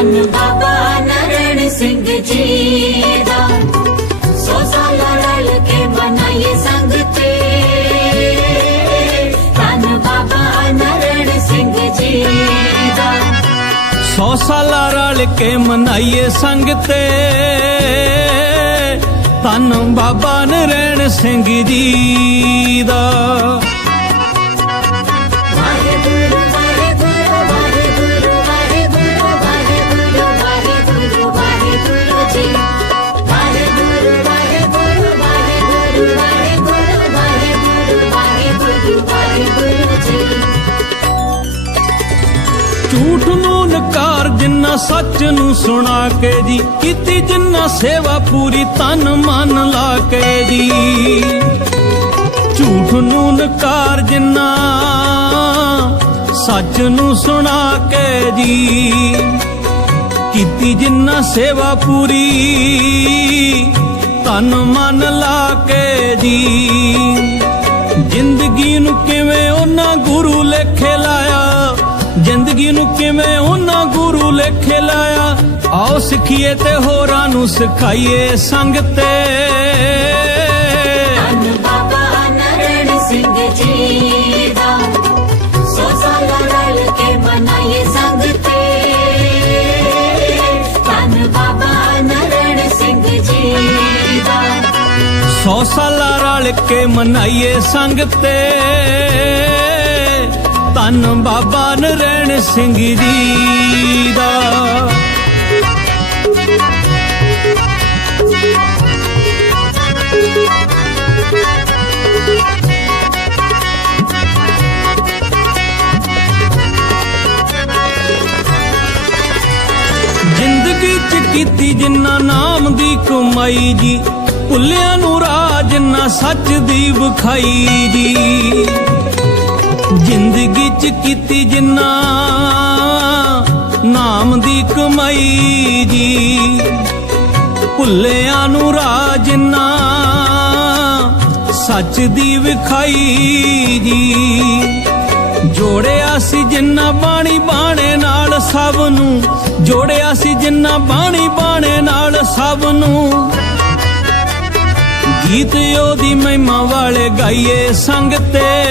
ਧੰਨ ਬਾਬਾ ਨਰਣ ਸਿੰਘ ਜੀ ਦਾ ਸੋ ਸਾਲ ਰਲ ਕੇ ਮਨਾਈਏ ਸੰਗ ਤੇ ਧੰਨ ਬਾਬਾ ਨਰਣ ਸਿੰਘ ਜੀ ਦਾ ਸੌ ਸਾਲਾ ਰਲ ਕੇ ਮਨਾਈਏ ਸੰਗ ਤੇ ਧੰਨ ਬਾਬਾ ਨਰੈਣ ਸਿੰਘ ਜੀ ਦਾ ਨਕਾਰ ਸੱਚ ਨੂੰ ਸੁਣਾ ਕੇ ਜੀ, ਕੀਤੀ ਜਿੰਨਾ ਸੇਵਾ ਪੂਰੀ ਤਨ ਮਨ ਲਾ ਕੇ ਜੀ। ਝੂਠ ਨੂੰ ਨਕਾਰ ਜਿੰਨਾ ਸੱਚ ਨੂੰ ਸੁਣਾ ਕੇ ਜੀ। ਕੀਤੀ ਜਿੰਨਾ ਸੇਵਾ ਪੂਰੀ ਤਨ ਮਨ ਲਾ ਕੇ ਜੀ। ਜ਼ਿੰਦਗੀ ਨੂੰ ਕਿਵੇਂ ਉਹਨਾਂ ਗੁਰੂ ਲੇਖੇ ਲਾਇਆ? ਜ਼ਿੰਦਗੀ ਨੂੰ ਕਿਵੇਂ ਉਹਨਾਂ ਗੁਰੂ ਲੇਖੇ ਲਾਇਆ। ਆਓ ਸਿੱਖੀਏ ਤੇ ਹੋਰਾਂ ਨੂੰ ਸਿਖਾਈਏ ਸੰਗ ਤੇ। ਧੰਨ ਬਾਬਾ ਨਰਣ ਸਿੰਘ ਜੀ ਦਾ। ਸੋ ਸਾਲ ਰਲ ਕੇ ਮਨਾਈਏ ਸੰਗ ਤੇ। ਧੰਨ ਬਾਬਾ ਨਰਣ ਸਿੰਘ ਜੀ ਦਾ। ਸੌ ਸਾਲਾ ਰਲ ਕੇ ਮਨਾਈਏ ਸੰਗ ਤੇ। ਧੰਨ ਬਾਬਾ ਨਰੈਣ ਸਿੰਘ ਜੀ ਦਾ। ਜ਼ਿੰਦਗੀ ਚ ਕੀਤੀ ਜਿੰਨਾ ਨਾਮ ਦੀ ਕਮਾਈ ਜੀ, ਭੁੱਲਿਆਂ ਨੂੰ ਰਾਜ ਜਿੰਨਾ ਸੱਚ ਦੀ ਵਿਖਾਈ ਜੀ। ਜ਼ਿੰਦਗੀ ਚ ਕੀਤੀ ਜਿੰਨਾ, ਨਾਮ ਦੀ ਕਮਾਈ ਜੀ। ਭੁੱਲਿਆਂ ਨੂੰ ਰਾਹ ਜਿੰਨਾ ਸੱਚ ਦੀ ਵਿਖਾਈ ਜੀ। ਜੋੜਿਆ ਸੀ ਜਿੰਨਾ ਬਾਣੀ ਬਾਣੇ ਨਾਲ ਸਭ ਨੂੰ, ਜੋੜਿਆ ਸੀ ਜਿੰਨਾ ਬਾਣੀ ਬਾਣੇ ਨਾਲ ਸਭ ਨੂੰ। ਗੀਤ ਉਹਦੀ ਮਹਿਮਾ ਵਾਲੇ ਗਾਈਏ ਸੰਗ ਤੇ